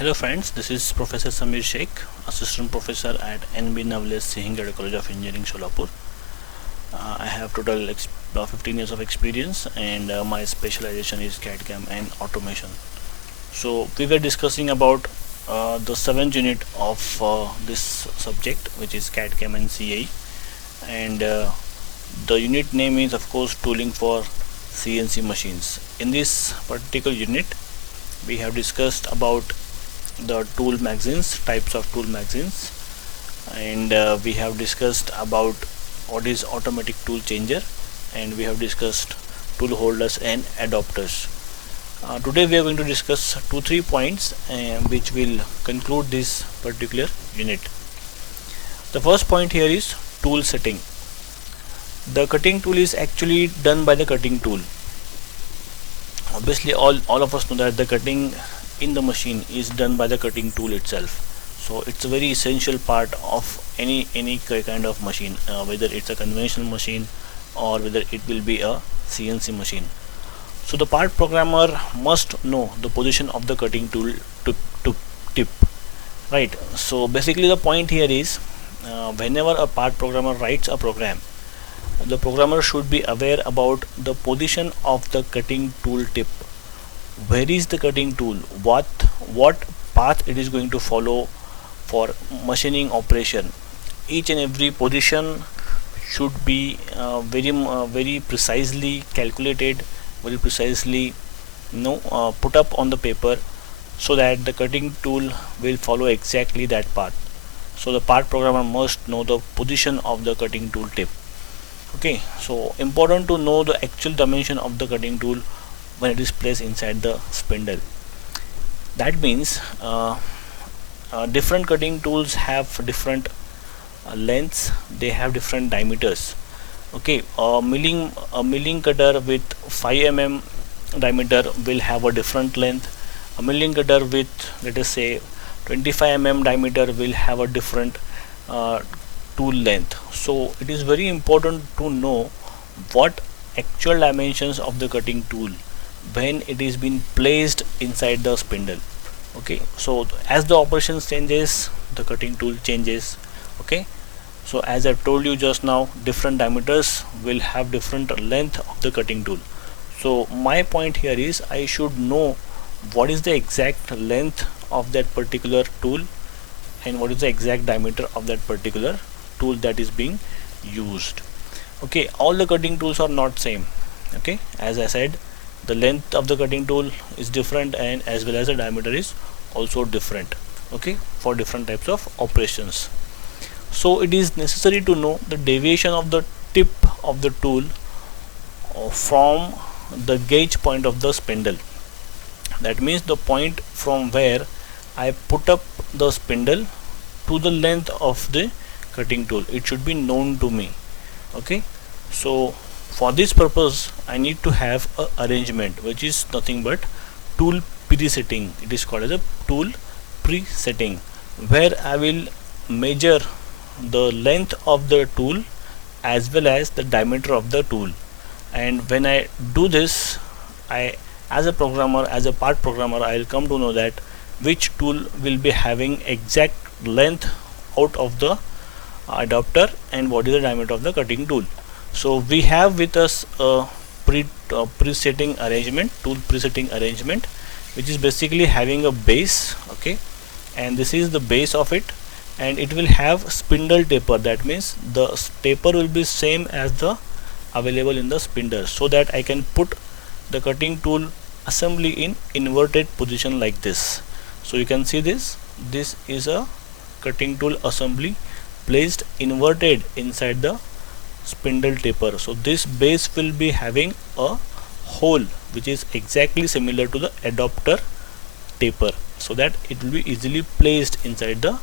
Hello friends, this is Professor Samir Sheikh, Assistant Professor at NB Navles Singh College of Engineering, Solapur. I have total 15 years of experience and my specialization is CAD/CAM and automation. So we were discussing about the 7th unit of this subject, which is CAD/CAM and CAE, and the unit name is of course tooling for CNC machines. In this particular unit, we have discussed about the tool magazines, types of tool magazines, and we have discussed about what is automatic tool changer, and we have discussed tool holders and adapters. Today we are going to discuss 2-3 points which will conclude this particular unit. The first point here is tool setting. The cutting tool is actually done by the cutting tool. Obviously all of us know that the cutting in the machine is done by the cutting tool itself, so it's a very essential part of any kind of machine, whether it's a conventional machine or whether it will be a CNC machine. So the part programmer must know the position of the cutting tool to tip, right? So basically the point here is whenever a part programmer writes a program, the programmer should be aware about the position of the cutting tool tip. Where is the cutting tool, what path it is going to follow for machining operation. Each and every position should be very precisely calculated, very precisely put up on the paper, so that the cutting tool will follow exactly that path. So the part programmer must know the position of the cutting tool tip. Okay, so important to know the actual dimension of the cutting tool when it is placed inside the spindle. That means different cutting tools have different lengths, they have different diameters. Okay, a milling cutter with 5 mm diameter will have a different length. A milling cutter with, let us say, 25 mm diameter will have a different tool length. So it is very important to know what actual dimensions of the cutting tool when it is being placed inside the spindle. Okay, so as the operation changes, the cutting tool changes. Okay, so as I told you just now, different diameters will have different length of the cutting tool. So my point here is I should know what is the exact length of that particular tool and what is the exact diameter of that particular tool that is being used. Okay, all the cutting tools are not same. Okay, as I said, the length of the cutting tool is different, and as well as the diameter is also different, okay, for different types of operations. So it is necessary to know the deviation of the tip of the tool from the gauge point of the spindle. That means the point from where I put up the spindle to the length of the cutting tool, it should be known to me. Okay, so for this purpose I need to have a arrangement which is nothing but tool presetting. It is called as a tool presetting, where I will measure the length of the tool as well as the diameter of the tool. And when I do this, I, as a programmer, as a part programmer, I will come to know that which tool will be having exact length out of the adapter and what is the diameter of the cutting tool. So we have with us a presetting arrangement, tool presetting arrangement, which is basically having a base. Okay, and this is the base of it, and it will have spindle taper. That means the taper will be same as the available in the spindle, so that I can put the cutting tool assembly in inverted position like this. So you can see this is a cutting tool assembly placed inverted inside the spindle taper. So this base will be having a hole which is exactly similar to the adapter taper, so that it will be easily placed inside the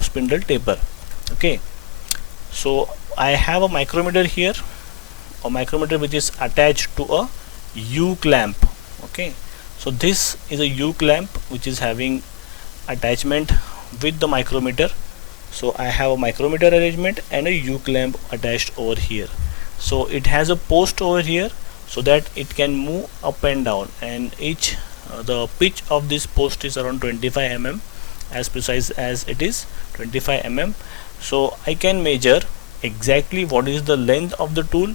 spindle taper. Okay, so I have a micrometer here, a micrometer which is attached to a U clamp. Okay, so this is a U clamp which is having attachment with the micrometer. So I have a micrometer arrangement and a U clamp attached over here. So it has a post over here so that it can move up and down, and each the pitch of this post is around 25 mm, as precise as it is 25 mm. So I can measure exactly what is the length of the tool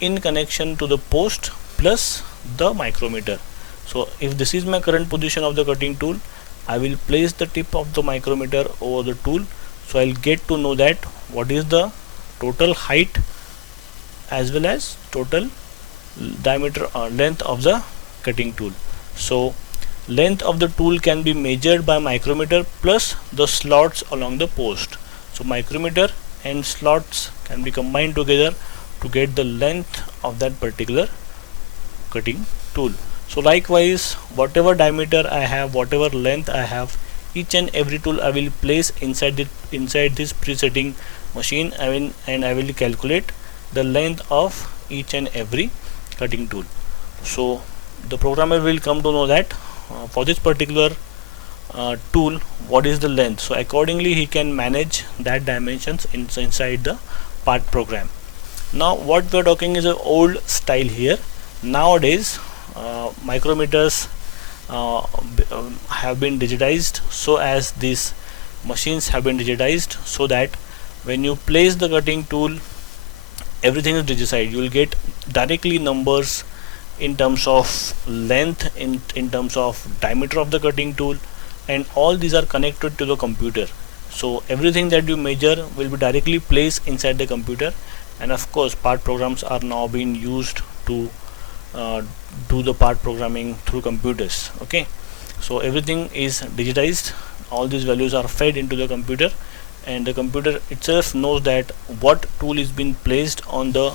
in connection to the post plus the micrometer. So if this is my current position of the cutting tool, I will place the tip of the micrometer over the tool, so I'll get to know that what is the total height as well as total diameter or length of the cutting tool. So length of the tool can be measured by micrometer plus the slots along the post. So micrometer and slots can be combined together to get the length of that particular cutting tool. So likewise, whatever diameter I have, whatever length I have, each and every tool I will place inside this presetting machine. I will calculate the length of each and every cutting tool. So the programmer will come to know that for this particular tool what is the length, so accordingly he can manage that dimensions inside the part program. Now what we are talking is an old style here. Nowadays micrometers have been digitized, so as these machines have been digitized, so that when you place the cutting tool, everything is digitized. You will get directly numbers in terms of length, in terms of diameter of the cutting tool, and all these are connected to the computer. So everything that you measure will be directly placed inside the computer, and of course part programs are now being used to do the part programming through computers. Okay, so everything is digitized, all these values are fed into the computer, and the computer itself knows that what tool is being placed on the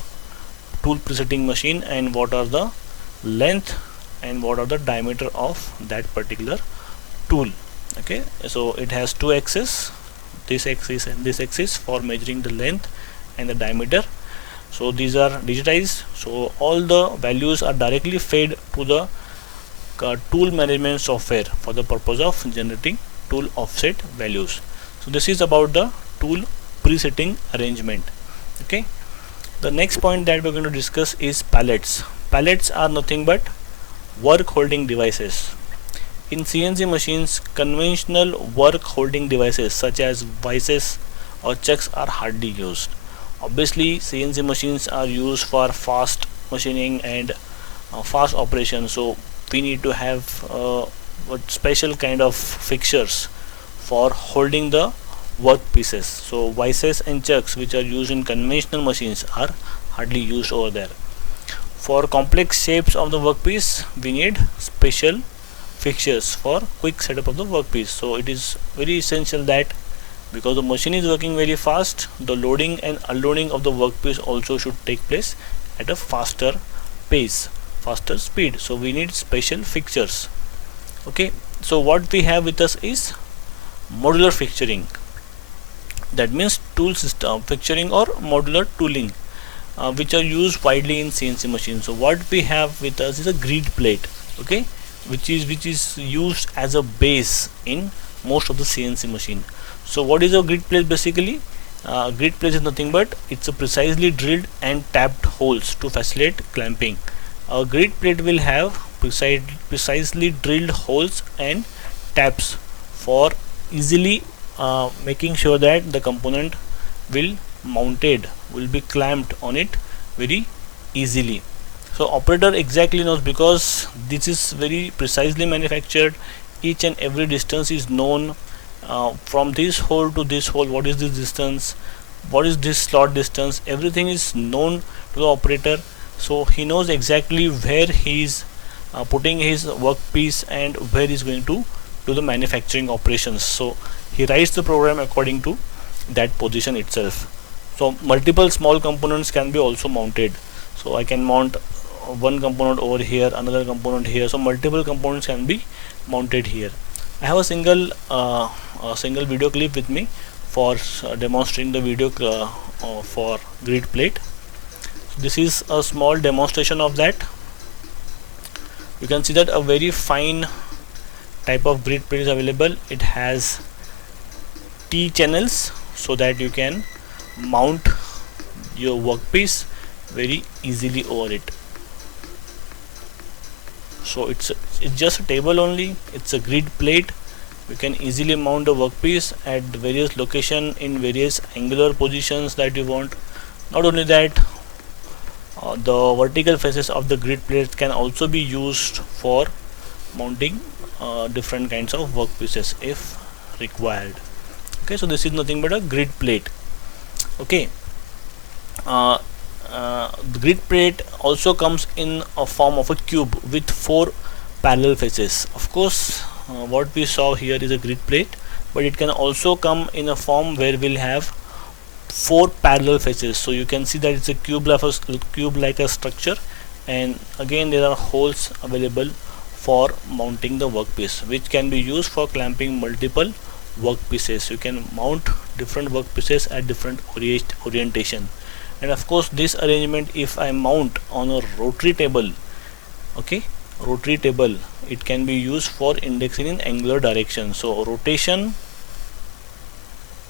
tool presetting machine and what are the length and what are the diameter of that particular tool. Okay, so it has two axes, this axis and this axis, for measuring the length and the diameter. So these are digitized, so all the values are directly fed to the tool management software for the purpose of generating tool offset values. So this is about the tool presetting arrangement. Okay, the next point that we're going to discuss is pallets. Pallets are nothing but work holding devices. In CNC machines, conventional work holding devices such as vices or chucks are hardly used. Obviously CNC machines are used for fast machining and fast operation, so we need to have what special kind of fixtures for holding the work pieces. So vices and chucks, which are used in conventional machines, are hardly used over there. For complex shapes of the workpiece, we need special fixtures for quick setup of the workpiece. So it is very essential that, because the machine is working very fast, the loading and unloading of the workpiece also should take place at a faster pace, faster speed. So we need special fixtures. Okay, so what we have with us is modular fixturing. That means tool system fixturing or modular tooling, which are used widely in CNC machines. So what we have with us is a grid plate. Okay, which is used as a base in most of the CNC machine. So what is a grid plate basically? Grid plate is nothing but it's a precisely drilled and tapped holes to facilitate clamping. A grid plate will have precisely drilled holes and taps for easily making sure that the component will be clamped on it very easily. So operator exactly knows, because this is very precisely manufactured. Each and every distance is known, from this hole to this hole, what is this distance, what is this slot distance, everything is known to the operator. So he knows exactly where he is putting his workpiece and where he is going to do the manufacturing operations. So he writes the program according to that position itself. So multiple small components can be also mounted. So I can mount one component over here, another component here, so multiple components can be mounted here. I have a single video clip with me for demonstrating the video for grid plate. So this is a small demonstration of that. You can see that a very fine type of grid plate is available. It has T channels so that you can mount your workpiece very easily over it. So it's just a table only. It's a grid plate. You can easily mount the workpiece at various location in various angular positions that you want. Not only that, the vertical faces of the grid plates can also be used for mounting different kinds of workpieces if required. Okay, so this is nothing but a grid plate. Okay, uh, the grid plate also comes in a form of a cube with 4 parallel faces. Of course, what we saw here is a grid plate, but it can also come in a form where we'll have 4 parallel faces. So you can see that it's a cube like a structure, and again there are holes available for mounting the workpiece, which can be used for clamping multiple workpieces. You can mount different workpieces at different orientation. And of course, this arrangement, if I mount on a rotary table, okay, rotary table, it can be used for indexing in angular direction. So rotation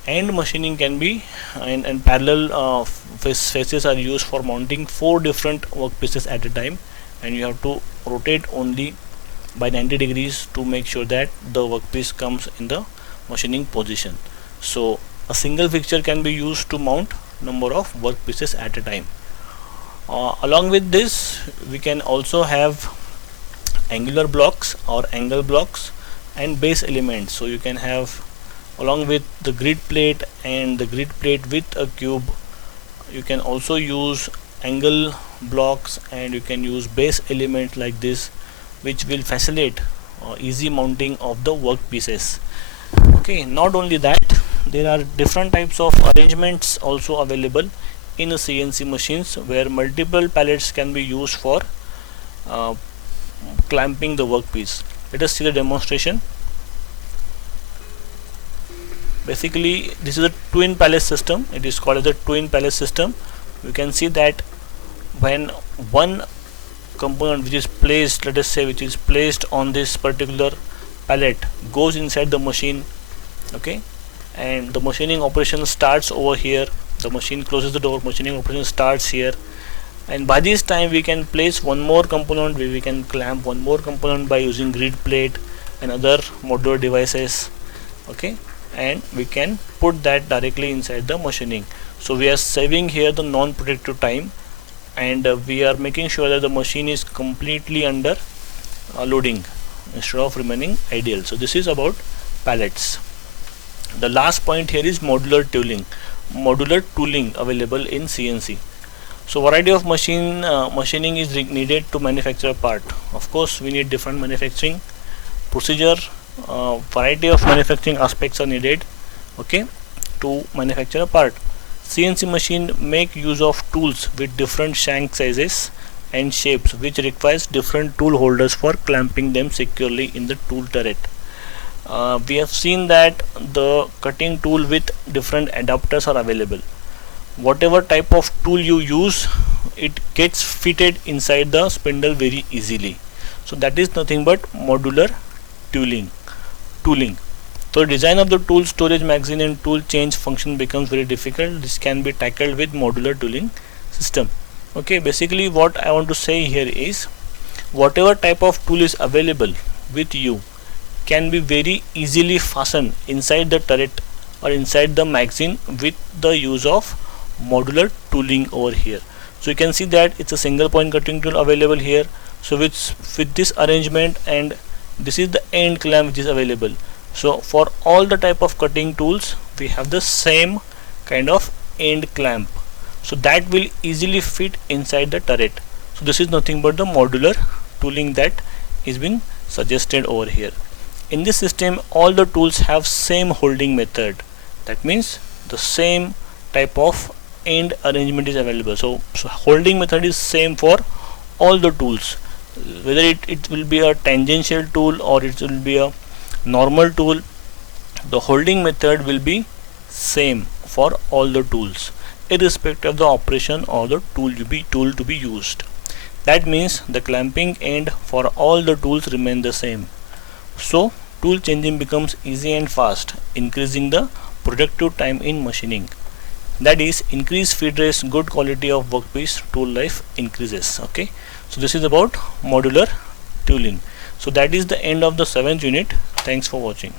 and machining can be, and parallel faces are used for mounting 4 different workpieces at a time, and you have to rotate only by 90 degrees to make sure that the workpiece comes in the machining position. So a single fixture can be used to mount number of workpieces at a time. Along with this, we can also have angular blocks or angle blocks and base elements. So you can have, along with the grid plate and the grid plate with a cube, you can also use angle blocks, and you can use base elements like this, which will facilitate easy mounting of the workpieces. Okay, not only that, there are different types of arrangements also available in a CNC machines where multiple pallets can be used for clamping the workpiece. Let us see the demonstration. Basically, this is a twin pallet system. It is called as a twin pallet system. You can see that when one component which is placed, let us say which is placed on this particular pallet, goes inside the machine, okay, and the machining operation starts over here. The machine closes the door, machining operation starts here, and by this time we can place one more component, we can clamp one more component by using grid plate and other modular devices, okay, and we can put that directly inside the machining. So we are saving here the non-productive time, and we are making sure that the machine is completely under loading instead of remaining ideal. So this is about pallets. The last point here is modular tooling available in CNC. So variety of machining is needed to manufacture a part. Of course, we need different manufacturing procedure. Variety of manufacturing aspects are needed, okay, to manufacture a part. CNC machine make use of tools with different shank sizes and shapes, which requires different tool holders for clamping them securely in the tool turret. We have seen that the cutting tool with different adapters are available. Whatever type of tool you use, it gets fitted inside the spindle very easily. So that is nothing but modular tooling. So design of the tool storage magazine and tool change function becomes very difficult. This can be tackled with modular tooling system. Okay, basically what I want to say here is, whatever type of tool is available with you can be very easily fastened inside the turret or inside the magazine with the use of modular tooling over here. So you can see that it's a single point cutting tool available here. So with this arrangement, and this is the end clamp which is available. So for all the type of cutting tools, we have the same kind of end clamp, so that will easily fit inside the turret. So this is nothing but the modular tooling that is been suggested over here. In this system, all the tools have same holding method. That means the same type of end arrangement is available. So holding method is same for all the tools, whether it will be a tangential tool or it will be a normal tool. The holding method will be same for all the tools, irrespective of the operation or the tool to be used. That means the clamping end for all the tools remain the same. So tool changing becomes easy and fast, increasing the productive time in machining. That is, increased feed rates, good quality of workpiece, tool life increases. Okay, so this is about modular tooling. So that is the end of the 7th unit. Thanks for watching.